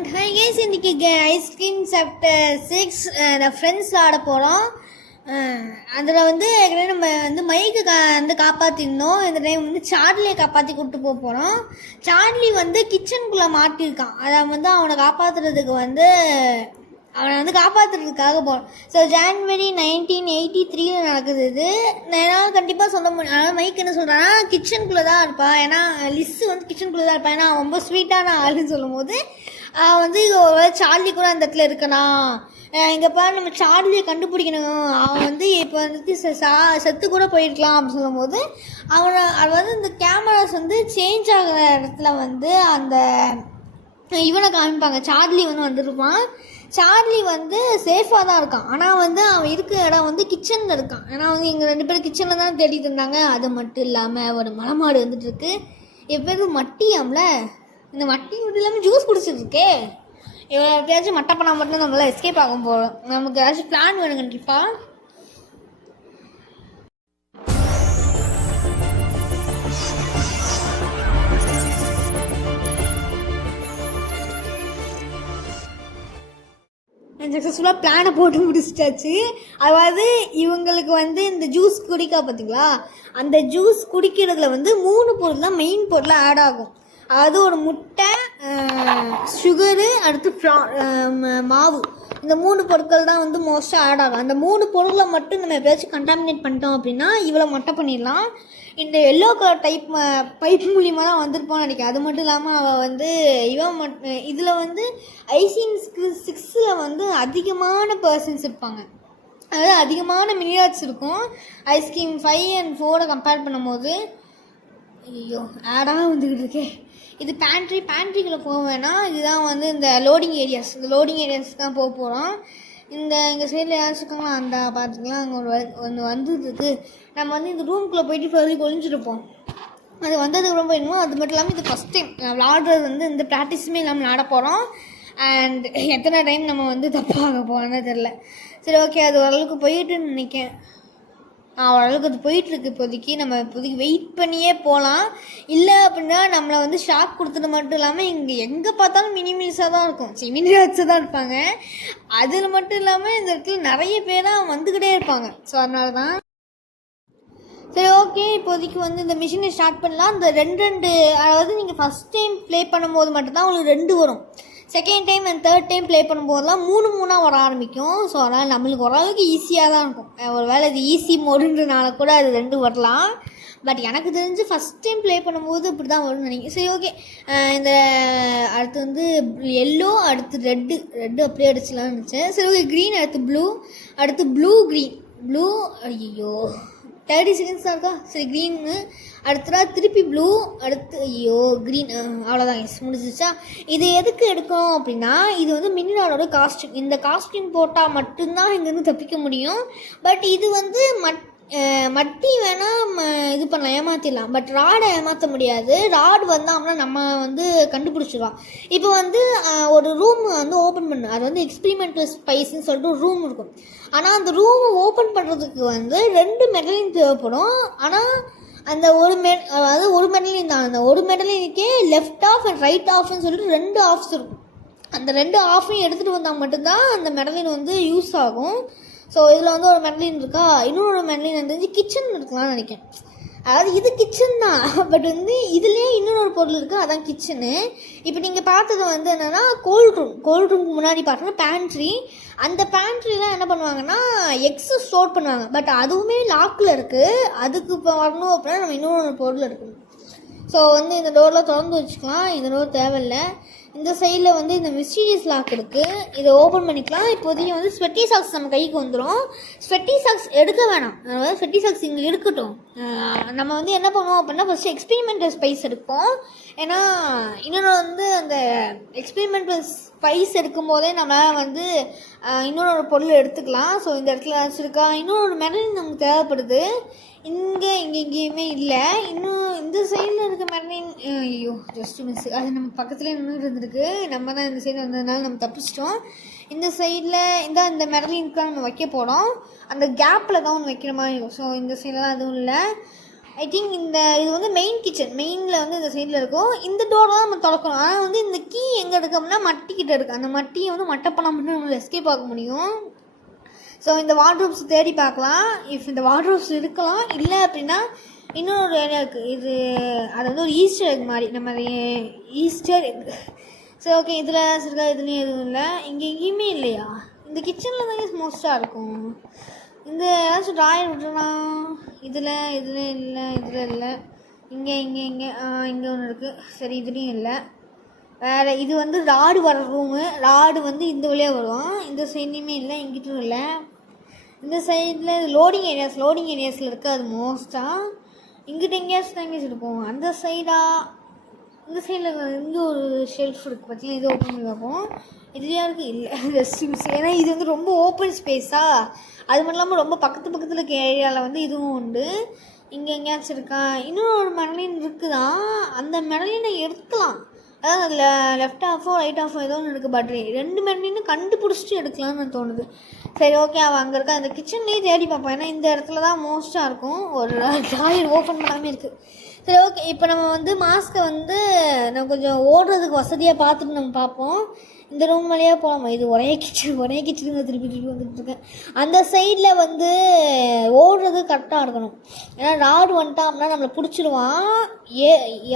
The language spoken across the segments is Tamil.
அண்ட் ஹை கேஸ் இன்றைக்கி ஐஸ்கிரீம் சாப்டர் 6 நான் ஃப்ரெண்ட்ஸில் ஆட போகிறோம். அதில் வந்து ஏற்கனவே நம்ம வந்து மைக்கு வந்து காப்பாற்றிருந்தோம். இந்த டைம் வந்து சார்லியை காப்பாற்றி கூப்பிட்டு போகிறோம். சார்லி வந்து கிச்சனுக்குள்ளே மாட்டியிருக்கான். அதை வந்து அவனை காப்பாற்றுறதுக்கு வந்து காப்பாற்றுறதுக்காக போகிறோம். ஸோ ஜான்வரி 1983 நடக்குது. இது என்னால் கண்டிப்பாக சொல்ல முடியும். அதனால் மைக் என்ன சொல்கிறான்னா கிச்சனுக்குள்ளே தான் இருப்பாள். ஏன்னா லிஸ்ஸு வந்து கிச்சனுக்குள்ளே தான் இருப்பாள். ஏன்னா ரொம்ப ஸ்வீட்டான ஆளுன்னு சொல்லும் போது வந்து சார்லி கூட அந்த இடத்துல இருக்கணும். இங்கேப்பா நம்ம சார்லியை கண்டுபிடிக்கணும். அவன் வந்து இப்போ வந்துட்டு செத்து கூட போயிருக்கலாம் அப்படின்னு சொல்லும் போது அது வந்து இந்த கேமராஸ் வந்து சேஞ்ச் ஆகிற இடத்துல வந்து அந்த இவனை காமிப்பாங்க. சார்லி வந்து வந்துருப்பான். சார்லி வந்து சேஃபாக தான் இருக்கான். ஆனால் வந்து அவன் இருக்கிற இடம் வந்து கிச்சனில் இருக்கான். ஏன்னா வந்து எங்கள் 2 பேரும் கிச்சனில் தான் தேடிட்டு இருந்தாங்க. அது மட்டும் இல்லாமல் ஒரு மலைமாடு வந்துட்டுருக்கு. எப்போயும் மட்டியாம்ல, இந்த மட்டி மட்டும் இல்லாமல் ஜூஸ் குடிச்சிட்ருக்கே. எப்பயாச்சும் மட்டை பண்ணால் மட்டும் நம்மளால் எஸ்கேப் ஆகும் போகிறோம். நமக்கு ஏதாச்சும் பிளான் வேணும் கண்டிப்பாக. சக்ஸஸ்ஃபுல்லாக பிளானை போட்டு முடிச்சிட்டாச்சு. அதாவது இவங்களுக்கு வந்து இந்த ஜூஸ் குடிக்கா பார்த்தீங்களா, அந்த ஜூஸ் குடிக்கிறதுல வந்து 3 பொருள் தான் மெயின் பொருளாக ஆட் ஆகும். அதாவது ஒரு முட்டை, சுகரு, அடுத்து மாவு. இந்த 3 பொருட்கள் தான் வந்து மோஸ்ட்டாக ஆட் ஆகும். அந்த 3 பொருளை மட்டும் நம்ம எப்பயாச்சும் கண்டாமினேட் பண்ணிட்டோம் அப்படின்னா இவ்வளோ மட்டை பண்ணிடலாம். இந்த எல்லோ கலர் பைப் மூலியமாக தான் வந்திருப்பான்னு நினைக்கிறேன். அது மட்டும் இல்லாமல் அவள் வந்து இதில் வந்து ஐசிங்ஸ்க்கு 6ல் வந்து அதிகமான பர்சன்ஸ் இருப்பாங்க. அதாவது அதிகமான மினிராட்ஸ் இருக்கும். ஐஸ்கிரீம் 5 and 4 கம்பேர் பண்ணும்போது. ஐயோ ஆடாக வந்துக்கிட்டு இருக்கே. இது பேண்ட்ரிக்குள்ளே போக வேணாம். இதுதான் வந்து இந்த லோடிங் ஏரியாஸ். இந்த லோடிங் ஏரியாஸ்க்கு தான் போக போகிறோம். எங்கள் சைடில் யாராச்சும் இருக்காங்களா அந்த பார்த்துக்கலாம். அங்கே ஒன்று வந்துருக்கு. நம்ம வந்து இந்த ரூம்குள்ளே போயிட்டு சொல்லி ஒழிஞ்சிருப்போம். அது வந்ததுக்கு ரொம்ப வேணுமோ. அது மட்டும் இல்லாமல் இது ஃபஸ்ட் டைம் விளாடுறது வந்து இந்த ப்ராக்டிஸுமே இல்லாமல் விளாட போகிறோம். அண்ட் எத்தனை டைம் நம்ம வந்து தப்பாக போகிறோன்னு தெரில. சரி ஓகே, அது ஓரளவுக்கு போயிட்டுன்னு நினைக்கிறேன். ஓரளவுக்கு அது போயிட்டுருக்கு. இப்போதைக்கு வெயிட் பண்ணியே போகலாம். இல்லை அப்படின்னா நம்மளை வந்து ஷாக் கொடுத்தது மட்டும் இல்லாமல் இங்கே எங்கே பார்த்தாலும் மினிமில்ஸாக தான் இருக்கும். மினிராட்ஸாக தான் இருப்பாங்க. அதில் மட்டும் இல்லாமல் இந்த இடத்துல நிறைய பேராக வந்துக்கிட்டே இருப்பாங்க. ஸோ அதனால தான். சரி ஓகே, இப்போதைக்கு வந்து இந்த மிஷினை ஸ்டார்ட் பண்ணலாம். இந்த 2 அதாவது நீங்கள் ஃபஸ்ட் டைம் ப்ளே பண்ணும்போது மட்டும்தான் உங்களுக்கு 2 வரும். Second time and third time play பண்ணும்போதெல்லாம் 3 வர ஆரம்பிக்கும். ஸோ அதனால் நம்மளுக்கு ஓரளவுக்கு ஈஸியாக தான் இருக்கும். ஒரு வேளை இது ஈஸி மோடுன்றனால கூட அது 2 வரலாம். பட் எனக்கு தெரிஞ்சு ஃபஸ்ட் டைம் ப்ளே பண்ணும்போது இப்படி தான் வரும்னு நினைக்கிறேன். சரி ஓகே, இந்த அடுத்து வந்து எல்லோ, அடுத்து ரெட்டு அப்படியே அடிச்சலாம்னு நினச்சேன். சரி ஓகே, க்ரீன், அடுத்து ப்ளூ, அடுத்து ப்ளூ. ஐயோ 30 செகண்ட்ஸ் தான் இருக்கா. சரி க்ரீனு, அடுத்ததா திருப்பி ப்ளூ, அடுத்து க்ரீன். அவ்வளோதான், முடிஞ்சிச்சா. இது எதுக்கு எடுக்கணும் அப்படின்னா இது வந்து மினிராடோட காஸ்டியூம். இந்த காஸ்டியூம் போட்டால் மட்டும்தான் இங்கேருந்து தப்பிக்க முடியும். பட் இது வந்து மட்டி வேணால் இது பண்ணலாம், ஏமாற்றிடலாம். பட் ராடை ஏமாற்ற முடியாது. ராட் வந்தாம்னா நம்ம வந்து கண்டுபிடிச்சிடுவோம். இப்போ வந்து ஒரு ரூம் வந்து ஓப்பன் பண்ணு. அது வந்து எக்ஸ்பிரிமெண்டல் ஸ்பைஸ்ன்னு சொல்லிட்டு ஒரு ரூம் இருக்கும். ஆனால் அந்த ரூமை ஓப்பன் பண்ணுறதுக்கு வந்து 2 மெடலின் தேவைப்படும். ஆனால் அந்த அதாவது ஒரு மெடலின் தான். அந்த ஒரு மெடலினுக்கே லெஃப்ட் ஆஃப் அண்ட் ரைட் ஆஃப்னு சொல்லிட்டு 2 ஆஃப்ஸ் இருக்கும். அந்த 2 ஆஃபையும் எடுத்துகிட்டு வந்தால் மட்டும்தான் அந்த மெடலின் வந்து யூஸ் ஆகும். ஸோ இதில் வந்து ஒரு மெடலின் இருக்கா. இன்னொரு மெடலின் தெரிஞ்சு கிச்சன் இருக்கலாம்னு நினைக்கிறேன். அதாவது இது கிச்சன் தான். பட் வந்து இதுலேயே இன்னொரு பொருள் இருக்குது, அதான் கிச்சனு. இப்போ நீங்கள் பார்த்தது வந்து என்னென்னா கோல்ட் ரூமுக்கு முன்னாடி பார்த்தோன்னா பேண்ட்ரி. அந்த பேண்ட்ரிலாம் என்ன பண்ணுவாங்கன்னா எக்ஸு ஸ்டோர் பண்ணுவாங்க. பட் அதுவுமே லாக்கில் இருக்குது. அதுக்கு இப்போ வரணும் அப்படின்னா நம்ம இன்னொரு பொருள் இருக்குது. ஸோ வந்து இந்த டோரில் திறந்து வச்சுக்கலாம். இந்த டோர் தேவையில்லை. இந்த சைடில் வந்து இந்த மிஸ்டீரியஸ் லாக் இருக்குது. இதை ஓப்பன் பண்ணிக்கலாம். இப்போதைக்கு வந்து ஸ்வெட்டி சாக்ஸ் நம்ம கைக்கு வந்துடும். ஸ்வெட்டி சாக்ஸ் எடுக்க வேணாம். அதாவது ஸ்வெட்டி சாக்ஸ் இங்கே இருக்கட்டும். நம்ம வந்து என்ன பண்ணுவோம் அப்படின்னா ஃபஸ்ட்டு எக்ஸ்பெரிமெண்டல் ஸ்பைஸ் எடுப்போம். ஏன்னா இன்னொன்று வந்து அந்த எக்ஸ்பெரிமெண்டல் ஸ்பைஸ் எடுக்கும் போதே நம்மளால் வந்து இன்னொரு பொருள் எடுத்துக்கலாம். ஸோ இந்த இடத்துல வச்சுருக்கா இன்னொரு மெடலின் நமக்கு தேவைப்படுது. எங்கேயுமே இல்லை. இன்னும் இந்த சைடில் இருக்க மெடலின் ஜஸ்ட் மிஸ். அது நம்ம பக்கத்துலேயே நின்று இருந்திருக்கு. நம்ம தான் இந்த சைடு வந்ததுனால நம்ம தப்பிச்சிட்டோம். இந்த சைடில் இந்த மெடலினுக்கு நம்ம வைக்க போகிறோம். அந்த கேப்பில் தான் ஒன்று வைக்கிற மாதிரி இருக்கும். ஸோ இந்த சைடில் தான் அதுவும் இல்லை. ஐ திங்க் இது வந்து மெயின் கிச்சன், மெயினில் வந்து இந்த சைடில் இருக்கும். இந்த டோர் தான் நம்ம திறக்கணும். ஆனால் வந்து இந்த கீ எங்கே இருக்குது அப்படின்னா மட்டிக்கிட்ட இருக்குது. அந்த மட்டியை வந்து மட்டை பண்ணால் மட்டும் நம்மளை எஸ்கேப் ஆக முடியும். ஸோ இந்த வார்ட்ரோப்ஸ் தேடி பார்க்கலாம். இந்த வார்ட்ரோப்ஸ் இருக்கலாம். இல்லை அப்படின்னா இன்னொரு ஏரியா இருக்குது. அது வந்து ஒரு ஈஸ்டர் எக் மாதிரி, நம்ம ஈஸ்டர் எக். சரி ஓகே, இதில் இருக்கா? இதுலேயும் எதுவும் இல்லை. இங்கே எங்கேயுமே இல்லையா? இந்த கிச்சனில் தானே மோஸ்ட்டாக இருக்கும். இந்த ஏதாச்சும் ட்ராயர் விட்டுலாம். இதில் இல்லை, இதில் இல்லை. இங்கே ஒன்று இருக்குது. சரி, இதுலேயும் இல்லை. வேறு இது வந்து ராடு வர ரூமு. ராடு வந்து இந்த வழியாக வரும். இந்த சைட்லேயுமே இல்லை, இங்கிட்டும் இல்லை. இந்த சைடில் லோடிங் ஏரியாஸில் இருக்குது அது மோஸ்ட்டாக. இங்கிட்ட எங்கேயாச்சும் இருக்கும். அந்த சைடாக, இந்த சைடில் இங்கே ஒரு ஷெல்ஃப் இருக்குது பார்த்தீங்கன்னா, இது ஓப்பன் பண்ணி பார்ப்போம். இதுலையா இருக்குது? இல்லை, ரெஸ்ட் ரூம்ஸ். ஏன்னா இது வந்து ரொம்ப ஓப்பன் ஸ்பேஸாக. அது மட்டும் இல்லாமல் ரொம்ப பக்கத்தில் இருக்க ஏரியாவில் வந்து இதுவும் உண்டு. இங்கே எங்கேயாச்சும் இருக்கா? இன்னொரு மெடலின் இருக்குதான். அந்த மெடலினை எடுக்கலாம். அதாவது அதில் லெஃப்ட் ஆஃபோ ரைட் ஆஃபோ ஏதோ ஒன்று இருக்குது. பட் 2 மெடலின்னு கண்டுபிடிச்சிட்டு எடுக்கலாம்னு தோணுது. சரி ஓகே, அவன் அங்கே இருக்கா. அந்த கிச்சன்லேயே தேடி பார்ப்போம். ஏன்னா இந்த இடத்துல தான் மோஸ்ட்டாக இருக்கும். ஒரு ட்ராயர் ஓப்பன் பண்ணாமல் இருக்குது. சரி ஓகே, இப்போ நம்ம வந்து மாஸ்க்கை வந்து நம்ம கொஞ்சம் ஓடுறதுக்கு வசதியாக பார்த்துட்டு நம்ம பார்ப்போம். இந்த ரூம் வழியாக போகலாமா? இது ஒரே கிச்சனுங்க திருப்பி வந்துட்டுருக்கேன். அந்த சைடில் வந்து ஓடுறது கரெக்டாக இருக்கணும். ஏன்னா ராடு வந்துட்டான் அப்படின்னா நம்மளை பிடிச்சிடுவான்.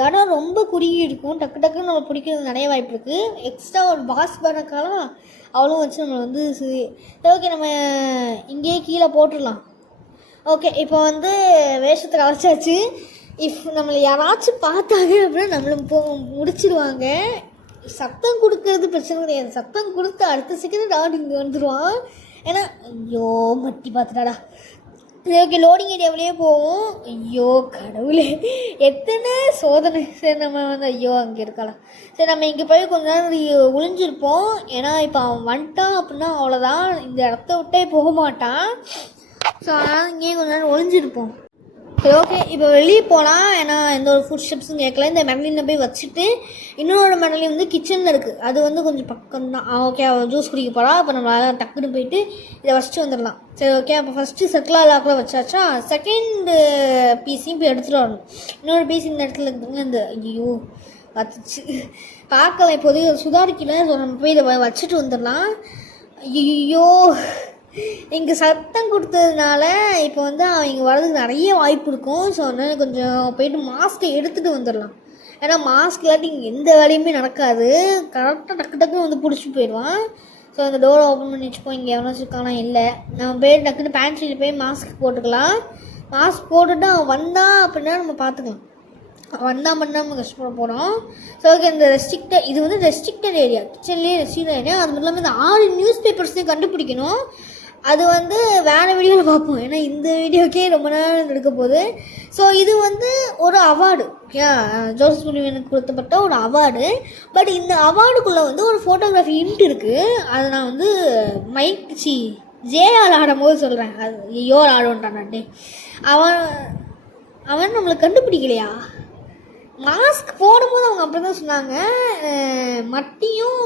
இடம் ரொம்ப குறுகி இருக்கும். டக்குன்னு நம்ம பிடிக்கிறது நிறைய வாய்ப்பு இருக்குது. எக்ஸ்ட்ரா ஒரு பாஸ் பண்ணக்காலம் அவ்வளோ வச்சு நம்மளை வந்து ஓகே, நம்ம இங்கேயே கீழே போட்டுடலாம். ஓகே, இப்போ வந்து வேஷத்தை கலைச்சாச்சு. நம்மளை யாராச்சும் பார்த்தாங்க அப்படின்னா நம்மளை முடிச்சிடுவாங்க. சத்தம் கொடுக்கறது பிரச்சனை கிடையாது. சத்தம் கொடுத்து அடுத்த செகண்ட் ராடு இங்கே வந்துடுவான். ஏன்னா ஐயோ மட்டி பார்த்துட்டாடா. சரி ஓகே, லோடிங் ஏரியாவிலேயே போவோம். ஐயோ கடவுளே, எத்தனை சோதனை. சரி நம்ம வந்து ஐயோ அங்கே இருக்கலாம். சரி நம்ம இங்கே போய் கொஞ்ச நேரம் ஒளிஞ்சிருப்போம். ஏன்னா இப்போ அவன் வந்துட்டான் அப்படின்னா அவ்வளோதான், இந்த இடத்த விட்டே போக மாட்டான். ஸோ அதனால் இங்கேயே கொஞ்ச நேரம் ஒளிஞ்சிருப்போம். சரி ஓகே, இப்போ வெளியே போகலாம். ஏன்னா எந்த ஒரு ஃபுட் ஸ்டெப்ஸும் கேட்கல. இந்த மெடலினில் போய் வச்சுட்டு இன்னொரு மெடலின் வந்து கிச்சனில் இருக்குது. அது வந்து கொஞ்சம் பக்கம்தான். ஓகே, அவள் ஜூஸ் குடிக்க போகிறா. அப்போ நம்ம டக்குன்னு போயிட்டு இதை வச்சுட்டு வந்துடலாம். சரி ஓகே, அப்போ ஃபஸ்ட்டு சர்க்குலர் லாக்கில் வச்சாச்சா. செகண்டு பீஸையும் போய் எடுத்துகிட்டு வரணும். இன்னொரு பீஸ் இந்த இடத்துல இருக்குதுங்க. இந்த ஐயோ வச்சுச்சு பார்க்கலாம். இப்போதைக்கு சுதாரிக்கல. ஸோ நம்ம போய் இதை வச்சுட்டு வந்துடலாம். ஐயோ இங்கே சத்தம் கொடுத்ததுனால இப்போ வந்து அவங்க வர்றதுக்கு நிறைய வாய்ப்பு இருக்கும். ஸோ அதனால் கொஞ்சம் போயிட்டு மாஸ்க்கை எடுத்துகிட்டு வந்துடலாம். ஏன்னா மாஸ்க் இல்லாட்டி இங்கே எந்த வேலையுமே நடக்காது. கரெக்டாக டக்குன்னு வந்து பிடிச்சிட்டு போயிடுவான். ஸோ அந்த டோரை ஓப்பன் பண்ணி வச்சுப்போம். இங்கே எவ்வளோ வச்சுருக்கானா இல்லை. நம்ம போய் டக்குன்னு பேண்ட்ரியில் போய் மாஸ்க் போட்டுக்கலாம். மாஸ்க் போட்டுட்டு அவன் வந்தான் அப்படின்னா நம்ம பார்த்துக்கலாம். வந்தால் மட்டும் நம்ம கஷ்டப்பட போகிறோம். ஸோ ஓகே, இந்த இது வந்து ரெஸ்ட்ரிக்டட் ஏரியா. கிச்சன்லேயே ரெஸ்ட்ரிக்டட் ஏரியா. அது மட்டும் இல்லாமல் இந்த 6 நியூஸ் பேப்பர்ஸையும் கண்டுபிடிக்கணும். அது வந்து வேறு வீடியோவில் பார்ப்போம். ஏன்னா இந்த வீடியோக்கே ரொம்ப நேரம் எடுக்க போகுது. ஸோ இது வந்து ஒரு அவார்டு. ஓகே, ஜோசப் சுலிவனுக்கு கொடுத்தப்பட்ட ஒரு அவார்டு. பட் இந்த அவார்டுக்குள்ளே வந்து ஒரு ஃபோட்டோகிராஃபி இன்ட் இருக்குது. அதை நான் வந்து ஜேஆர் ஆடும்போது சொல்கிறேன். அது ஐயோ ஆடுன்றான்டே. அவன் நம்மளை கண்டுபிடிக்கலையா? மாஸ்க் போடும்போது அவங்க அப்படி தான் சொன்னாங்க. மட்டியும்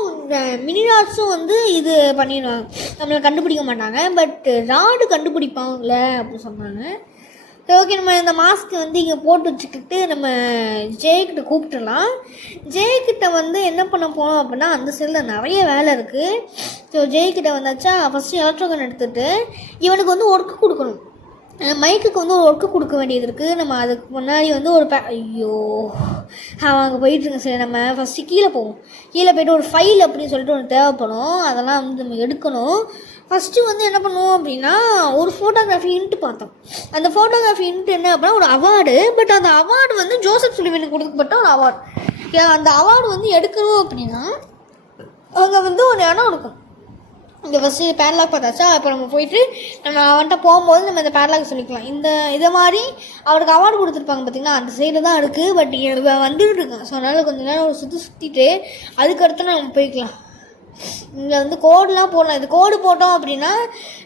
மினிராட்ஸும் வந்து இது பண்ணிடுவாங்க, நம்மளை கண்டுபிடிக்க மாட்டாங்க. பட் ராடு கண்டுபிடிப்பாங்கள அப்படின்னு சொன்னாங்க. ஓகே, நம்ம இந்த மாஸ்க் வந்து இங்கே போட்டு வச்சுக்கிட்டு நம்ம ஜெய்கிட்ட கூப்பிட்டுலாம். ஜெய்கிட்ட வந்து என்ன பண்ண போனோம் அப்படின்னா அந்த சைடில் நிறைய வேலை இருக்குது. ஸோ ஜெய்கிட்ட வந்தாச்சா, ஃபஸ்ட்டு எலக்ட்ரோகன் எடுத்துகிட்டு இவனுக்கு வந்து ஒர்க்கு கொடுக்கணும். மைக்குக்கு வந்து ஒரு ஒர்க்கு கொடுக்க வேண்டியது இருக்குது. நம்ம அதுக்கு முன்னாடி வந்து ஐயோ அவன் அங்கே போயிட்டுருங்க. சரி, நம்ம ஃபஸ்ட்டு கீழே போவோம். கீழே போய்ட்டு ஒரு ஃபைல் அப்படின்னு சொல்லிட்டு ஒன்று தேவைப்படும். அதெல்லாம் வந்து நம்ம எடுக்கணும். ஃபஸ்ட்டு வந்து என்ன பண்ணுவோம் அப்படின்னா ஒரு ஃபோட்டோகிராஃபி இன்ட்டு பார்த்தோம். அந்த ஃபோட்டோகிராஃபி இன்ட்டு என்ன அப்படின்னா ஒரு அவார்டு. பட் அந்த அவார்டு வந்து ஜோசப் சுலிவனுக்கு கொடுக்கப்பட்ட ஒரு அவார்டு. அந்த அவார்டு வந்து எடுக்கணும் அப்படின்னா அங்கே வந்து ஒரு இடம் இருக்கும். இங்கே ஃபஸ்ட்டு பேட்லாக் பார்த்தாச்சா. இப்போ நம்ம போயிட்டு நம்ம அவன்கிட்ட போகும்போது நம்ம இந்த பேட்லாக் சொல்லிக்கலாம். இதை மாதிரி அவருக்கு அவார்டு கொடுத்துருப்பாங்க பார்த்தீங்கன்னா, அந்த சைடில் தான் இருக்குது. பட் வந்துட்டு இருக்கான். ஸோ அதனால் கொஞ்சம் நேரம் ஒரு சுற்றிட்டு அதுக்கடுத்து நம்ம போய்க்கலாம். இங்கே வந்து கோடெலாம் போடலாம். இது கோடு போட்டோம் அப்படின்னா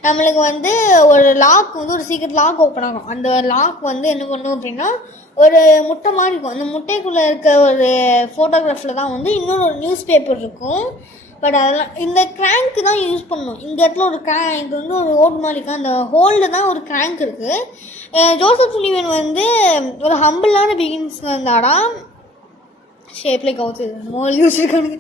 நம்மளுக்கு வந்து ஒரு லாக் வந்து ஒரு சீக்கிரம் லாக் ஓப்பன் ஆகும். அந்த லாக் வந்து என்ன பண்ணும் அப்படின்னா ஒரு முட்டை மாதிரி இருக்கும். அந்த முட்டைக்குள்ளே இருக்க ஒரு ஃபோட்டோகிராஃபில் தான் வந்து இன்னொரு ஒரு நியூஸ் பேப்பர் இருக்கும். பட் அதெல்லாம் இந்த கிராங்க்கு தான் யூஸ் பண்ணணும். இந்த இடத்துல ஒரு இது வந்து ஒரு ஹோல் மாதிரி இருக்கும். அந்த ஹோலில் தான் ஒரு கிராங்க் இருக்குது. ஜோசப் சுலிவன் வந்து ஒரு ஹம்பிளான பிகின்ஸ்க்கு வந்தாடா. ஷேப்பில் கவுத்து மோல் யூஸ் இருக்கானுங்க.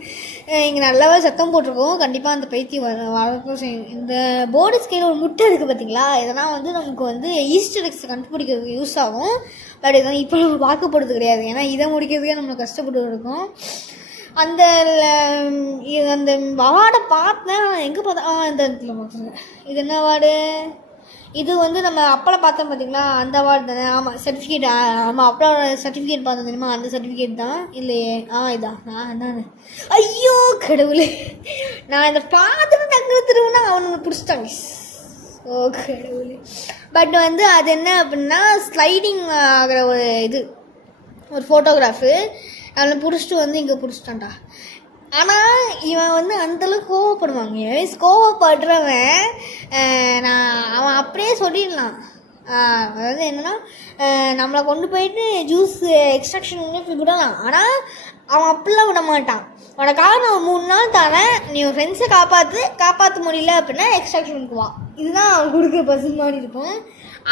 இங்கே நல்லாவே சத்தம் போட்டிருக்கோம். கண்டிப்பாக அந்த பைத்தி வரக்கும் செய்யும். இந்த போர்டு ஸ்கேல் ஒரு முட்டை இருக்குது பார்த்தீங்களா, இதெல்லாம் வந்து நமக்கு வந்து ஈஸ்டர் எக்ஸை கண்டுபிடிக்கிறதுக்கு யூஸ் ஆகும். பட் இதெல்லாம் இப்போ நம்ம பார்க்கப்படுறது கிடையாது. ஏன்னா இதை முடிக்கிறதுக்கே நம்மளுக்கு கஷ்டப்பட்டு இருக்கும். அந்த அந்த அவார்டை பார்த்தேன். எங்கே பார்த்தேன்? இந்த இடத்துல பார்த்துருங்க. இது என்ன அவார்டு? இது வந்து நம்ம அப்பளம் பார்த்தோம் பார்த்தீங்களா, அந்த அவார்டு தானே? ஆமாம், சர்டிஃபிகேட். ஆமாம், அப்பளம் சர்டிஃபிகேட் பார்த்தோம் தெரியுமா, அந்த சர்டிஃபிகேட் தான். இல்லையே, இதான் நான். ஐயோ கடவுளே, நான் இதை பார்த்துட்டு டக்கு திரும்பினா அவனுங்க பிடிச்சிட்டாங்க. ஓ கடவுளே. பட் வந்து அது என்ன அப்படின்னா ஸ்லைடிங் ஆகிற ஒரு ஃபோட்டோகிராஃபு. அவனை பிடிச்சிட்டு வந்து இங்கே பிடிச்சிட்டான்டா. ஆனால் இவன் வந்து அந்தளவுக்கு கோவப்படுவாங்க. கோவப்படுறவன் அவன் அப்படியே சொல்லிடலாம். அதாவது என்னென்னா, நம்மளை கொண்டு போயிட்டு ஜூஸ் எக்ஸ்ட்ராக்ஷன் விடலாம். ஆனால் அவன் அப்படிலாம் விட மாட்டான். உனக்காக நான் 3 நாள் தரேன், நீ உன் ஃப்ரெண்ட்ஸை காப்பாற்ற முடியல அப்படின்னா எக்ஸ்ட்ராக்ஷனுக்கு வா. இதுதான் அவன் கொடுக்குற பர்சன் மாதிரி இருக்கும்.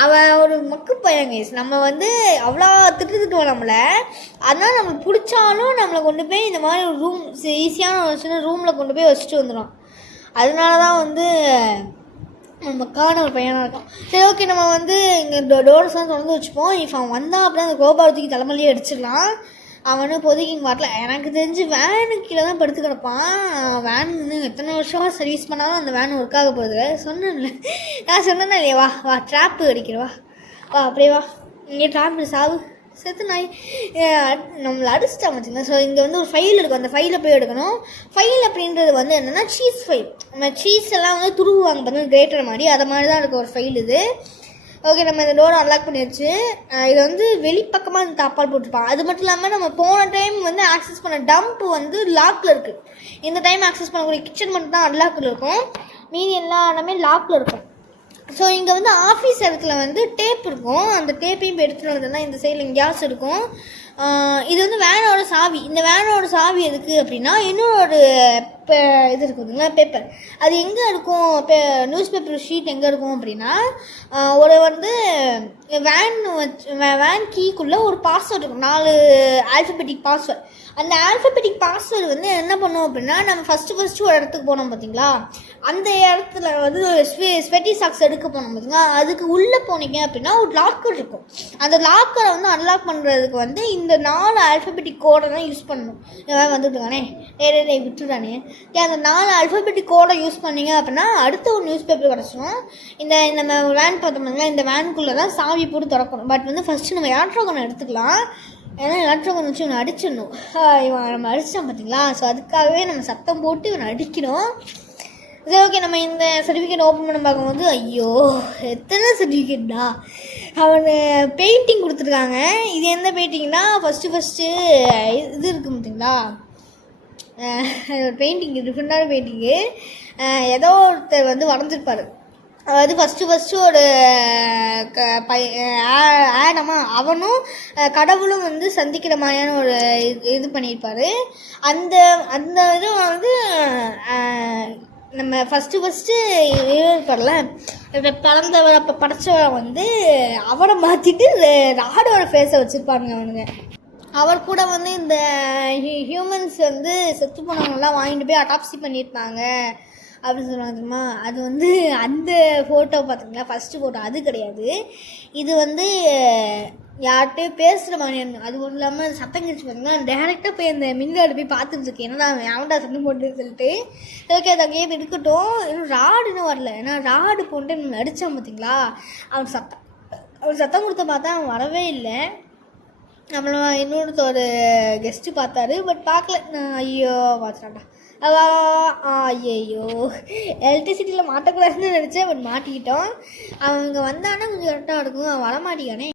அவன் ஒரு மக்கு பையன் கைஸ். நம்ம வந்து அவ்வளோ திட்டுவோம் நம்மளை. அதனால் நம்மளுக்கு பிடிச்சாலும் நம்மளை கொண்டு போய் இந்த மாதிரி ஒரு ரூம் ஈஸியான ஒரு சின்ன ரூமில் கொண்டு போய் வச்சுட்டு வந்துடும். அதனால தான் வந்து நமக்கான ஒரு பையனாக இருக்கும். சரி, ஓகே, நம்ம வந்து இங்கே டோர்ஸ்லாம் திறந்து வச்சுப்போம். இப்போ அவன் வந்தான் அப்படின்னா அந்த கோபாலத்துக்கு தலைமையிலேயே அடிச்சிடலாம். அவனு இப்போதைக்கு இங்கே வரல. எனக்கு தெரிஞ்சு வேனு கீழே தான் படுத்து கிடப்பான். வேன் இன்னும் எத்தனை வருஷமாக சர்வீஸ் பண்ணாலும் அந்த வேன் ஒர்க் ஆக போகுது. சொன்னேன்ல, நான் சொன்னேன்னா இல்லையா, வா ட்ராப்பு அடிக்கிறவா, வா அப்படியே வா, இங்கே ட்ராப்பு சாவு செத்து நாய் நம்மளை அடிச்சிட்டா வச்சுங்க. ஸோ இங்கே வந்து ஒரு ஃபைல் இருக்கும். அந்த ஃபைலை போய் எடுக்கணும். ஃபைல் அப்படின்றது வந்து என்னென்னா சீஸ் ஃபைல். நம்ம சீஸ் எல்லாம் வந்து துருவுவாங்க பார்த்தீங்கன்னா கிரேட்டர் மாதிரி, அதை மாதிரி தான் இருக்கும் ஒரு ஃபைல் இது. ஓகே, நம்ம இந்த டோரை அன்லாக் பண்ணியாச்சு. இதை வந்து வெளிப்பக்கமாக இந்த தாப்பால் போட்டிருப்பாங்க. அது மட்டும் இல்லாமல் நம்ம போன டைம் வந்து ஆக்சஸ் பண்ண டம்ப் வந்து லாக்கில் இருக்குது. இந்த டைம் ஆக்சஸ் பண்ணக்கூடிய கிச்சன் மட்டும் தான் அன்லாக்கில் இருக்கும். மீதி எல்லா இடமே லாக்கில் இருக்கும். ஸோ இங்கே வந்து ஆஃபீஸ் இடத்துல வந்து டேப் இருக்கும். அந்த டேப்பையும் எடுத்துகிட்டு வந்ததுன்னா இந்த சைடில் எங்கேயாச்சும் இருக்கும். இது வந்து வேனோட சாவி. இந்த வேனோட சாவி எதுக்கு அப்படின்னா இன்னொரு இது இருக்குதுங்களா பேப்பர், அது எங்கே இருக்கும்? நியூஸ் பேப்பர் ஷீட் எங்கே இருக்கும் அப்படின்னா ஒரு வந்து வேன் கீக்குள்ளே ஒரு பாஸ்வேர்டு இருக்கும். 4 ஆல்ஃபபெட்டிக் பாஸ்வேர்டு. அந்த ஆல்ஃபபெட்டிக் பாஸ்வேர்டு வந்து என்ன பண்ணும் அப்படின்னா, நம்ம ஃபஸ்ட்டு ஒரு இடத்துக்கு போனோம் பார்த்தீங்களா, அந்த இடத்துல வந்து ஸ்வெட்டி சாக்ஸ் எடுக்க போனோம் பார்த்தீங்களா, அதுக்கு உள்ளே போனீங்க அப்படின்னா ஒரு லாக்கர் இருக்கும். அந்த லாக்கரை வந்து அன்லாக் பண்ணுறதுக்கு வந்து இந்த 4 ஆல்ஃபபெட்டிக் கோடை தான் யூஸ் பண்ணணும். வந்துட்டுருக்கானே டே விட்டுடானே. அந்த 4 ஆல்ஃபபெட்டிக் கோடை யூஸ் பண்ணிங்க அப்படின்னா அடுத்த ஒரு நியூஸ் பேப்பர் கிடச்சிடும். நம்ம வேன் பார்த்தோம்னா இந்த வேனுக்குள்ளே தான் சாவி போட்டு திறக்கணும். பட் வந்து ஃபஸ்ட்டு நம்ம எலக்ட்ரோகனை எடுத்துக்கலாம். ஏன்னா எலக்ட்ரோகன் வச்சு இவனை அடிச்சிடணும். இவன் நம்ம அடிச்சிட்டான் பார்த்தீங்களா. ஸோ அதுக்காகவே நம்ம சத்தம் போட்டு இவனை அடிக்கணும். சரி, ஓகே, நம்ம இந்த சர்டிஃபிகேட் ஓப்பன் பண்ண பார்க்கும்போது ஐயோ எத்தனை சர்டிஃபிகேட்டா. அவனு பெயிண்டிங் கொடுத்துருக்காங்க. இது எந்த பெயிண்டிங்னா ஃபஸ்ட்டு இது இருக்குது பார்த்தீங்களா, பெயிண்டிங் டிஃப்ரெண்டான பெயிண்டிங்கு. ஏதோ ஒருத்தர் வந்து வரைஞ்சிருப்பார். அதாவது ஃபஸ்ட்டு ஒரு ஆடமா அவனும் கடவுளும் வந்து சந்திக்கிற மாதிரியான ஒரு இது பண்ணியிருப்பார். அந்த இது வந்து நம்ம ஃபஸ்ட்டு இருப்பார்ல பிறந்தவரை அப்போ படைச்சவரை வந்து அவரை மாற்றிட்டு ராடோட ஃபேஸை வச்சுருப்பாருங்க அவனுங்க. அவர் கூட வந்து இந்த ஹியூமன்ஸ் வந்து செத்து போனவங்கலாம் வாங்கிட்டு போய் அடாப்சி பண்ணியிருப்பாங்க அப்படின்னு சொல்லுவாங்க தெரியுமா. அது வந்து அந்த ஃபோட்டோ பார்த்தீங்களா, ஃபஸ்ட்டு ஃபோட்டோ அது கிடையாது. இது வந்து யார்கிட்டையும் பேசுகிற மாதிரி. அது ஒன்றும் இல்லாமல் சத்தம் கிழிச்சு பார்த்தீங்கன்னா டேரெக்டாக போய் அந்த மின்கார்டு போய் பார்த்துட்டுருக்கேன். என்னடா அவன்டா சத்தம் போட்டுன்னு சொல்லிட்டு. ஓகே, அது அங்கேயே இருக்கட்டும். இன்னும் ராடு இன்னும் வரல. ஏன்னா ராடு போட்டு நம்ம அடித்தான் பார்த்தீங்களா, அவன் சத்தம் கொடுத்த பார்த்தா அவன் வரவே இல்லை. நம்மள இன்னொரு கெஸ்ட்டு பார்த்தாரு. பட் பார்க்கல. நான் ஐயோ பார்த்துட்டான்டா. ஐயோ எலக்ட்ரிசிட்டியில் மாட்டக்கூடாதுன்னு நினச்சேன். பட் மாட்டிக்கிட்டோம். அவங்க வந்தானா கொஞ்சம் கரெக்டாக இருக்கும். அவன் வரமாட்டிக்கானே.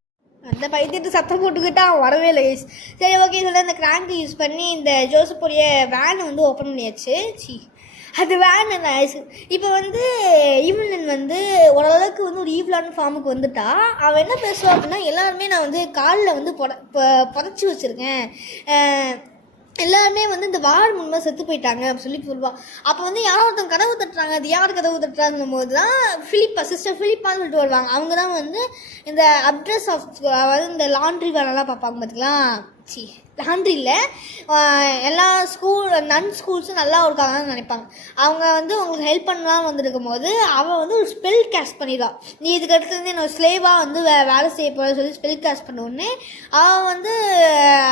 அந்த பைத்தியத்தை சத்தம் போட்டுக்கிட்டு அவன் வரவே இல்லை கைஸ். சரி ஓகே சொல்லி அந்த கிராங்கை யூஸ் பண்ணி இந்த ஜோசப்புடைய வேனை வந்து ஓப்பன் பண்ணியாச்சு. அது வேன் என்ன ஆயிடுச்சு. இப்போ வந்து ஈவன் வந்து ஓரளவுக்கு வந்து ஒரு ஈவலான ஃபார்முக்கு வந்துட்டா அவன் என்ன பேசுவான் அப்படின்னா, எல்லாருமே நான் வந்து காலில் வந்து புதைச்சி வச்சுருக்கேன், எல்லாருமே வந்து இந்த வார் முன்பாக செத்து போயிட்டாங்க அப்படின்னு சொல்லி சொல்லுவாள். அப்போ வந்து யாரோ ஒருத்தவங்க கதவு தட்டுறாங்க. அது யார் கதவு தட்டுறாங்கும் போது தான் சிஸ்டர் ஃபிலிப்பான்னு சொல்லிட்டு வருவாங்க. அவங்க தான் வந்து இந்த அட்ரஸ் ஆஃப், அதாவது இந்த லாண்ட்ரி வேலைலாம் பார்ப்பாங்க பார்த்துக்கலாம். லாண்ட்ரியில் எல்லா ஸ்கூல்ஸும் நல்லா இருக்காங்கன்னு நினைப்பாங்க. அவங்க வந்து உங்களுக்கு ஹெல்ப் பண்ணலாம் வந்துருக்கும் போது அவன் வந்து ஒரு ஸ்பெல் கேஸ்ட் பண்ணிடுவான். நீ இதுக்கு அடுத்து வந்து என்னோட ஸ்லேவாக வந்து வேலை செய்ய போகிற சொல்லி ஸ்பெல் கேஸ்ட் பண்ண உடனே அவன் வந்து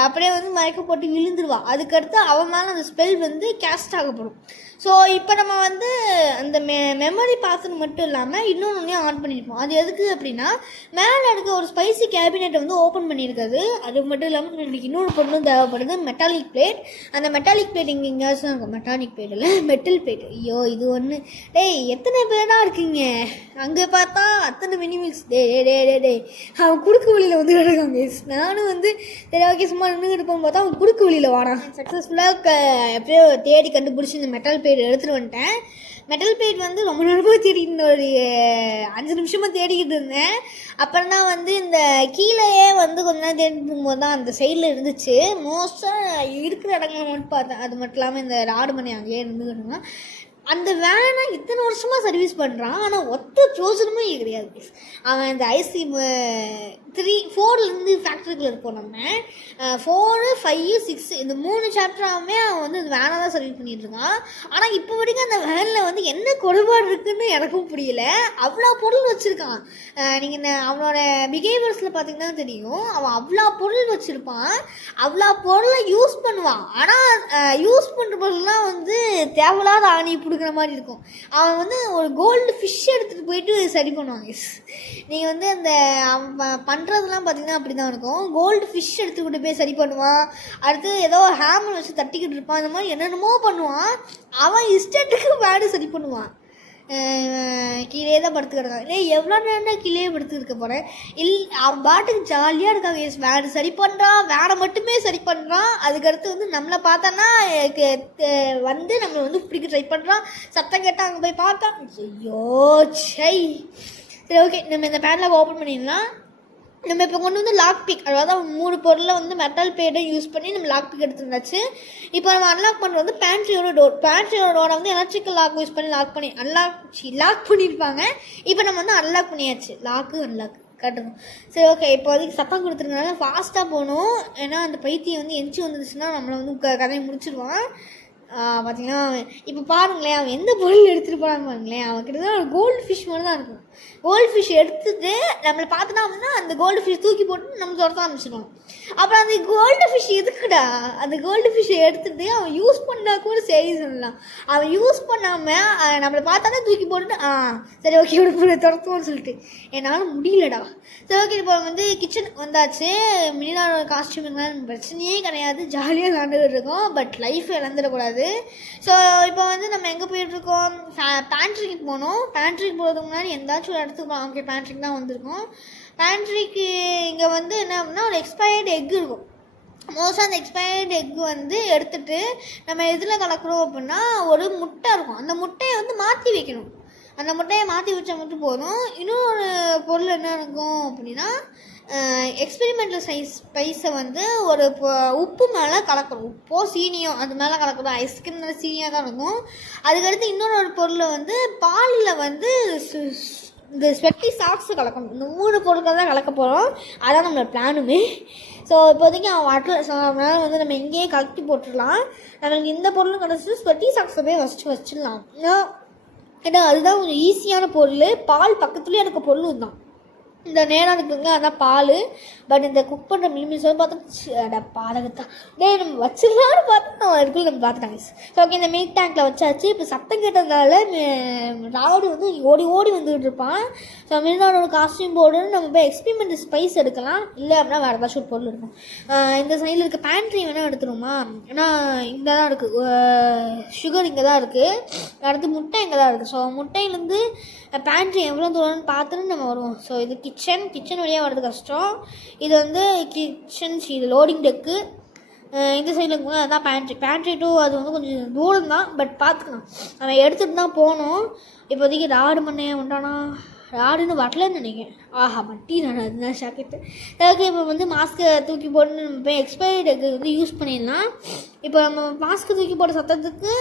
அப்படியே வந்து மயக்க போட்டு விழுந்துருவான். அதுக்கடுத்து அவன் மேலே அந்த ஸ்பெல் வந்து கேஸ்ட் ஆகப்படும். ஸோ இப்போ நம்ம வந்து அந்த மெமரி பாஸ்வேர்டு மட்டும் இல்லாமல் இன்னொன்று ஆன் பண்ணியிருப்போம். அது எதுக்கு அப்படின்னா, மேலே இருக்க ஒரு ஸ்பைசி கேபினெட்டை வந்து ஓப்பன் பண்ணியிருக்காது. அது மட்டும் இல்லாமல் எனக்கு இன்னொரு பொருளும் தேவைப்படுது, மெட்டாலிக் பிளேட். அந்த மெட்டாலிக் பிளேட் இங்கே எங்கேயாச்சும் இருக்கும். மெட்டாலிக் பிளேட் இல்லை, மெட்டல் பிளேட். ஐயோ இது ஒன்று. டேய் எத்தனை பேராக இருக்கீங்க அங்கே பார்த்தா அத்தனை மினிமில்ஸ். டே அவன் குறுக்கு வழியில் வந்து கிடக்காங்க. நானும் வந்து சரி ஓகே சும்மா நின்று இருப்போம் பார்த்தா அவன் குறுக்கு வழியில் வாடான். சக்ஸஸ்ஃபுல்லாக எப்படியோ தேடி கண்டுபிடிச்சி இந்த மெட்டல் பிளேட் எடுத்துகிட்டு வந்துட்டேன். மெட்டல் பிளேட் வந்து ரொம்ப நேரமாக தேடிக்கிட்டு ஒரு 5 நிமிஷமாக தேடிக்கிட்டு இருந்தேன். அப்புறம் தான் வந்து இந்த கீழேயே வந்து கொஞ்ச நேரம் தேடிட்டு இருக்கும்போது தான் அந்த சைடில் இருந்துச்சு. மோஸ்ட்டாக இருக்கிற இடங்களை மட்டும் பார்த்தேன். அது மட்டும் இல்லாமல் இந்த ராடு மணி அங்கேயே இருந்துக்கிட்டுங்க. அந்த வேனை இத்தனை வருஷமாக சர்வீஸ் பண்ணுறான், ஆனால் ஒத்த ப்ரோஜனமும் கிடையாது. அவன் இந்த ஐசி 4லேருந்து ஃபேக்ட்ரிக்குள்ளே இருப்போம். நம்ம 4, 5, 6 இந்த 3 சாப்டராகவே அவன் வந்து இந்த வேனை தான் சர்வீஸ் பண்ணிகிட்டு இருக்கான். ஆனால் இப்போ வரைக்கும் அந்த வேனில் வந்து என்ன குறைபாடு இருக்குதுன்னு எனக்கும் புரியல. அவ்வளோ பொருள் வச்சுருக்கான். நீங்கள் அவனோட பிஹேவியர்ஸில் பார்த்தீங்கன்னா தெரியும். அவன் அவ்வளோ பொருள் வச்சுருப்பான், அவ்வளோ பொருளை யூஸ் பண்ணுவான். ஆனால் யூஸ் பண்ணுற பொருள்லாம் வந்து தேவையில்லாத ஆணி கொடுக்குற மாதிரி இருக்கும். அவன் வந்து ஒரு கோல்டு ஃபிஷ் எடுத்துகிட்டு போயிட்டு சரி பண்ணுவாங்க. நீங்கள் வந்து அந்த அவன் பண்ணுறதுலாம் பார்த்தீங்கன்னா அப்படி தான் இருக்கும். கோல்டு ஃபிஷ் எடுத்துக்கிட்டு போய் சரி பண்ணுவான். அடுத்து ஏதோ ஹேமர் வச்சு தட்டிக்கிட்டு இருப்பான். அந்த மாதிரி என்னென்னமோ பண்ணுவான். அவன் இஷ்டத்துக்கு வேடு சரி பண்ணுவான். கீழே தான் படுத்து கிடக்கான். இல்லை எவ்வளோ நேரம் கீழே படுத்து இருக்க போகிறேன். அவன் பாட்டுக்கு ஜாலியாக இருக்காங்க. வேடு சரி பண்ணுறான், வேடை மட்டுமே சரி பண்ணுறான். அதுக்கடுத்து வந்து நம்மளை பார்த்தான்னா வந்து நம்மளை வந்து பிடிக்க ட்ரை பண்ணுறான். சத்தம் கேட்டால் அங்கே போய் பார்த்தான். ஐயோ சை. சரி ஓகே, நம்ம இந்த பேட்லாக் ஓப்பன் பண்ணிடலாம். நம்ம இப்போ கொண்டு வந்து லாக் பிக், அதாவது 3 பொருளை வந்து மெட்டல் பிளேட்டை யூஸ் பண்ணி நம்ம லாக் பிக் எடுத்துருந்தாச்சு. இப்போ நம்ம அன்லாக் பண்ணுறது வந்து பேண்ட்ரியோட டோர். பேண்ட்ரியோட டோரை வந்து எலக்ட்ரிக்கல் லாக் யூஸ் பண்ணி லாக் பண்ணியிருப்பாங்க. இப்போ நம்ம வந்து அன்லாக் பண்ணியாச்சு. அன்லாக் காட்டணும். சரி ஓகே, இப்போ அதுக்கு சத்தம் கொடுத்துருக்கனால ஃபாஸ்ட்டாக போகணும். ஏன்னா அந்த பைத்தியம் வந்து எஞ்சி வந்துடுச்சுன்னா நம்மளை வந்து கதையை முடிச்சிடுவான். பார்த்தீங்கன்னா இப்போ பாருங்களேன், அவன் எந்த பொருள் எடுத்துகிட்டு போகிறாங்க பாருங்களேன். அவன் கிட்டத்தட்ட ஒரு கோல்டு ஃபிஷ் மாதிரி தான் இருக்கும். கோல்டு ஃபிஷ் எடுத்துட்டு நம்மளை பார்த்தோன்னா அப்படின்னா அந்த கோல்டு ஃபிஷ் தூக்கி போட்டு நம்ம துரத்த ஆரம்பிச்சிடுவோம். அப்புறம் அந்த கோல்டு ஃபிஷ் எதுக்குடா, அந்த கோல்டு ஃபிஷ்ஷை எடுத்துகிட்டு அவன் யூஸ் பண்ணால் கூட சரி சொல்லலாம். அவன் யூஸ் பண்ணாமல் நம்மளை பார்த்தாலே தூக்கி போட்டுட்டு சரி ஓகே இப்படி துரத்துவோம்னு சொல்லிட்டு என்னால் முடியலடா. சரி ஓகே, இப்போ வந்து கிச்சன் வந்தாச்சு. மினினாரோட காஸ்டியூம் பிரச்சனையே கிடையாது, ஜாலியாக விளாண்டுக்கிட்டு இருக்கோம். But life இழந்துடக்கூடாது. ஸோ இப்போ வந்து நம்ம எங்கே போயிட்டுருக்கோம், பேண்ட்ரிக்கு போகணும். பேண்ட்ரிக்கு போகிறதுக்கு முன்னாடி எந்தாச்சும் ஒரு இடத்துக்கு போகலாம். ஓகே, பேண்ட்ரிக்கு தான் வந்திருக்கோம். பேண்ட்ரிக்கு இங்கே வந்து என்ன அப்படின்னா ஒரு எக்ஸ்பயர்டு எக் இருக்கும். மோஸ்ட்டாக அந்த எக்ஸ்பயர்டு எக் வந்து எடுத்துகிட்டு நம்ம எதில் கலக்கிறோம் அப்படின்னா ஒரு முட்டை இருக்கும். அந்த முட்டையை வந்து மாற்றி வைக்கணும். அந்த முட்டையை மாற்றி வச்சா மட்டும் போதும். இன்னொரு பொருள் என்ன இருக்கும் அப்படின்னா எக்ஸ்பெரிமெண்டல் ஸ்பைஸை வந்து ஒரு உப்பு மேலே கலக்கணும். உப்போ சீனியோ அது மேலே கலக்கணும். ஐஸ்கிரீம் மேலே சீனியாக தான் இருக்கும். அதுக்கடுத்து இன்னொரு பொருளை வந்து பாலில் வந்து இந்த ஸ்வெட்டி சாக்ஸு கலக்கணும். இந்த 3 பொருட்கள் தான் கலக்க போகிறோம். அதான் நம்மளோட பிளானுமே. ஸோ இப்போதைக்கு அவன் வரல. ஸோ அதனால் வந்து நம்ம எங்கேயே கலக்கி போட்டுடலாம். நம்மளுக்கு இந்த பொருளும் கிடச்சி ஸ்வெட்டி சாக்ஸை போய் வச்சிடலாம். ஏன்னா அதுதான் கொஞ்சம் ஈஸியான பொருள். பால் பக்கத்துலேயே இருக்க பொருளும் தான். இந்த நேரம் இருக்குங்க, அதான் பால். பட் இந்த குக் பண்ணுற மினிமிஸ் வந்து பார்த்தா பாதகத்தான் நம்ம வச்சிடலான்னு பார்த்தா இருக்குள்ள நம்ம பார்த்துட்டாங்க. ஸோ ஓகே, இந்த மில்க் டேங்க்கில் வச்சாச்சு. இப்போ சத்தம் கேட்டதுனால ராடு வந்து ஓடி வந்துகிட்டு இருப்பான். ஸோ மில்நாடோட காஸ்டியூம் போர்டுன்னு நம்ம போய் எக்ஸ்பெரிமெண்ட் ஸ்பைஸ் எடுக்கலாம். இல்லை அப்படின்னா வேறு ஏதாச்சும் ஒரு பொருள் இருக்கும். இந்த சைடில் இருக்க பேண்ட்ரி வேணால் எடுத்துருமா? ஏன்னா இங்கே தான் இருக்குது சுகர், இங்கே தான் இருக்குது. அடுத்து முட்டை இங்கே தான் இருக்குது. ஸோ முட்டையிலேருந்து பேண்ட்ரி எவ்வளோ தூரம்னு பார்த்துட்டு நம்ம வருவோம். ஸோ இது கிச்சன் வழியாக வர்றது கஷ்டம். இது வந்து கிச்சன் இது லோடிங் டெக்கு. இந்த சைடில் இருக்கும்போது அதுதான் பேண்ட்ரி டூ அது வந்து கொஞ்சம் தூரம் தான், பட் பார்த்துக்கலாம். நம்ம எடுத்துகிட்டு தான் போகணும். இப்போதைக்கு ராடு மண்ணையை உண்டானா ராடுன்னு வரலன்னு நினைக்கிறேன். ஆஹா மட்டி நான் அதுதான் ஷாக்கெட்டு. ஓகே, இப்போ வந்து மாஸ்க்கை தூக்கி போட்டு நம்ம போய் எக்ஸ்பைரி டேக்கு வந்து யூஸ் பண்ணிடலாம். இப்போ நம்ம மாஸ்க்கு தூக்கி போட்ட சத்தத்துக்கு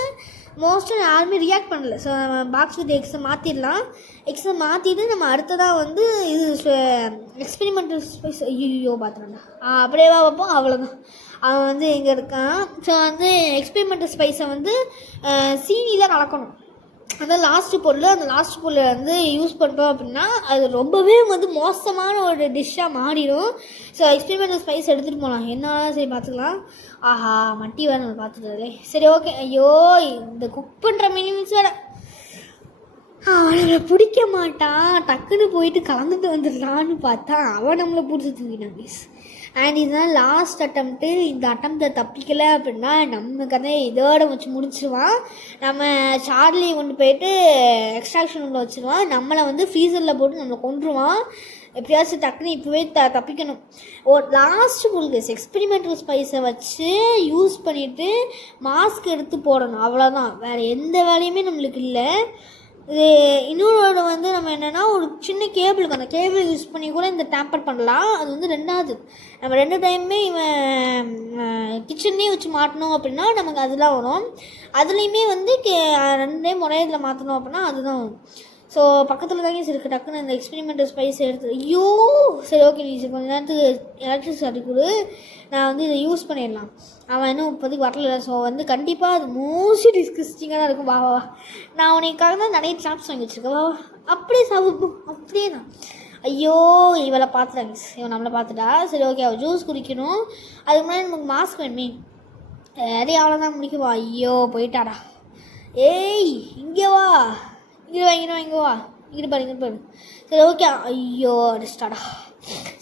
மோஸ்ட்டாக யாருமே ரியாக்ட் பண்ணல. ஸோ நம்ம பாக்ஸ் வித் எக்ஸை மாற்றிடலாம். எக்ஸை மாற்றிட்டு நம்ம அடுத்ததாக வந்து இது எக்ஸ்பெரிமெண்டல் ஸ்பைஸ் ஐயோ பார்த்துறேன்டா அப்படியே வைப்போம். அவ்வளோதான், அவன் வந்து எங்கே இருக்கான். ஸோ வந்து எக்ஸ்பெரிமெண்டல் ஸ்பைஸை வந்து சீனியில் கலக்கணும். அதான் லாஸ்ட்டு பொருள். அந்த லாஸ்ட் பொருளை வந்து யூஸ் பண்ணுறோம் அப்படின்னா அது ரொம்பவே வந்து மோசமான ஒரு டிஷ்ஷாக மாறிடும். ஸோ எக்ஸ்பெரிமெண்டல் ஸ்பைஸ் எடுத்துகிட்டு போகலாம். என்ன சரி பார்த்துக்கலாம். ஆஹா மட்டி வேறு நம்ம பார்த்துட்டே. சரி ஓகே. ஐயோ இந்த குக் பண்ணுற மினிமிஸ் வேறு அவனை பிடிக்க மாட்டான். டக்குன்னு போயிட்டு கலந்துட்டு வந்துடலான்னு பார்த்தா அவன் நம்மளை பிடிச்சி தூக்கினான் ப்ளீஸ். அண்ட் இதுதான் லாஸ்ட் அட்டம்ப்ட்டு. இந்த அட்டம்ப்டை தப்பிக்கலை அப்படின்னா நம்ம கதை இதோட வச்சு முடிச்சிடுவான். நம்ம சார்லியை கொண்டு போயிட்டு எக்ஸ்ட்ராக்ஷன் கொண்டு வச்சுருவான். நம்மளை வந்து ஃப்ரீசரில் போட்டு நம்மளை கொண்டுருவான். எப்படியாச்சும் டக்குன்னு இப்போவே தப்பிக்கணும். ஒரு லாஸ்ட் உங்களுக்கு எக்ஸ்பெரிமெண்டல் ஸ்பைஸை வச்சு யூஸ் பண்ணிவிட்டு மாஸ்க் எடுத்து போடணும். அவ்வளோதான், வேறு எந்த வேலையுமே நம்மளுக்கு இல்லை. இது இன்னொரு வந்து நம்ம என்னென்னா ஒரு சின்ன கேபிளுக்கு அந்த கேபிள் யூஸ் பண்ணி கூட இந்த டேம்பர் பண்ணலாம். அது வந்து ரெண்டாவது நம்ம 2 டைமுமே இவன் கிச்சன்லேயே வச்சு மாட்டணும் அப்படின்னா நமக்கு அதெல்லாம் வரும். அதுலேயுமே வந்து 2 டைம் ஒரே இதில் மாற்றணும் அப்படின்னா அதுதான் வரும். ஸோ பக்கத்தில் தாங்க சரி இருக்குது. டக்குன்னு இந்த எக்ஸ்பெரிமெண்டல் ஸ்பைஸ் எடுத்து ஐயோ சரி ஓகே நீ கொஞ்சம் நேரத்துக்கு எலக்ட்ரிசிட்டி கொடு, நான் வந்து இதை யூஸ் பண்ணிடலாம். அவன் இன்னும் இப்போதைக்கு வரல. ஸோ வந்து கண்டிப்பாக அது மோஸ்ட்லி டிஸ்கஸ்டிங்காக தான் இருக்கும். வா வா நான் உனக்காக தான் நிறைய சாப்ஸ் வாங்கி வச்சுருக்கேன். வா அப்படியே சாப்பிடுவோம். அப்படியே தான். ஐயோ இவளை பார்த்துட்டாங்க, இவன் நம்மளை பார்த்துட்டா. சரி ஓகே அவள் ஜூஸ் குடிக்கணும். அதுக்கு முன்னாடி நமக்கு மாஸ்க் வேணுமே. அதே அவ்வளோதான் முடிக்குவா. ஐயோ போயிட்டாடா. ஏய் இங்கே வா, இங்கே வா இங்கிட்டு பாரு. சரி ஓகே. ஐயோ அடிச்சிட்டாடா.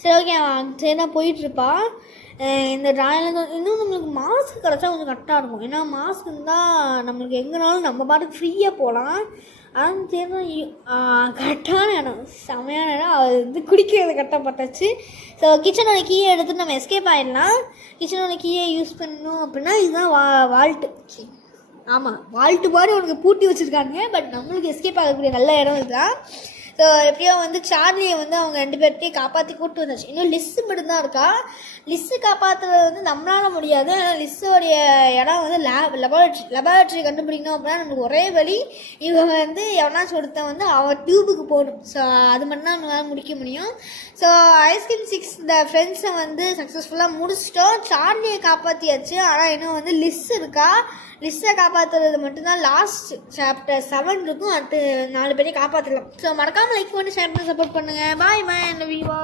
சரி ஓகே சரி தான் போயிட்டுருப்பா. இந்த ட்ராயிலேருந்து இன்னும் நம்மளுக்கு மாஸ்க் கிடச்சா கொஞ்சம் கரெக்டாக இருக்கும். ஏன்னா மாஸ்க் இருந்தால் நம்மளுக்கு எங்கேனாலும் நம்ம பாட்டுக்கு ஃப்ரீயாக போகலாம். ஆனால் சரி கரெக்டான இடம், செமையான இடம். அது வந்து குடிக்கிறது கரெக்டாக பட்டாச்சு. ஸோ கிச்சனோட கீயை எடுத்துகிட்டு நம்ம எஸ்கேப் ஆகிடலாம். கிச்சனோட கீயை யூஸ் பண்ணணும் அப்படின்னா இதுதான் வால்ட்டு. ஆமாம் வால்ட்டு மாதிரி உனக்கு பூட்டி வச்சுருக்காங்க. பட் நம்மளுக்கு எஸ்கேப் ஆகக்கூடிய நல்ல இடம் இதுதான். ஸோ எப்படியோ வந்து சார்லியை வந்து அவங்க 2 பேர்ட்டையும் காப்பாற்றி கூப்பிட்டு வந்தாச்சு. இன்னும் லிஸ்ஸு மட்டும்தான் இருக்கா. லிஸ்ஸு காப்பாற்றுறது வந்து நம்மளால் முடியாது. ஆனால் லிஸ்ஸோடைய இடம் வந்து லெபார்ட்ரி கண்டுபிடிக்கணும் அப்படின்னா நமக்கு ஒரே வழி இவங்க வந்து எவனாச்சும் ஒருத்தன் வந்து அவன் டியூபுக்கு போகணும். ஸோ அது மட்டும் தான் நம்மளால் முடிக்க முடியும். ஸோ ஐஸ்கிரீம் 6 இந்த ஃப்ரெண்ட்ஸை வந்து சக்ஸஸ்ஃபுல்லாக முடிச்சிட்டோம். சார்லியை காப்பாற்றியாச்சு. ஆனால் இன்னும் வந்து லிஸ் இருக்கா. லிஸ்ட்டை காப்பாற்றுறது மட்டும்தான் லாஸ்ட் சாப்டர் 7 இருக்கும். அடுத்து 4 பேரையும் காப்பாற்றலாம். ஸோ மறக்காமல் லைக் பண்ணி ஷேர் பண்ணி சப்போர்ட் பண்ணுங்கள். பாய் பாய். அந்த வீவா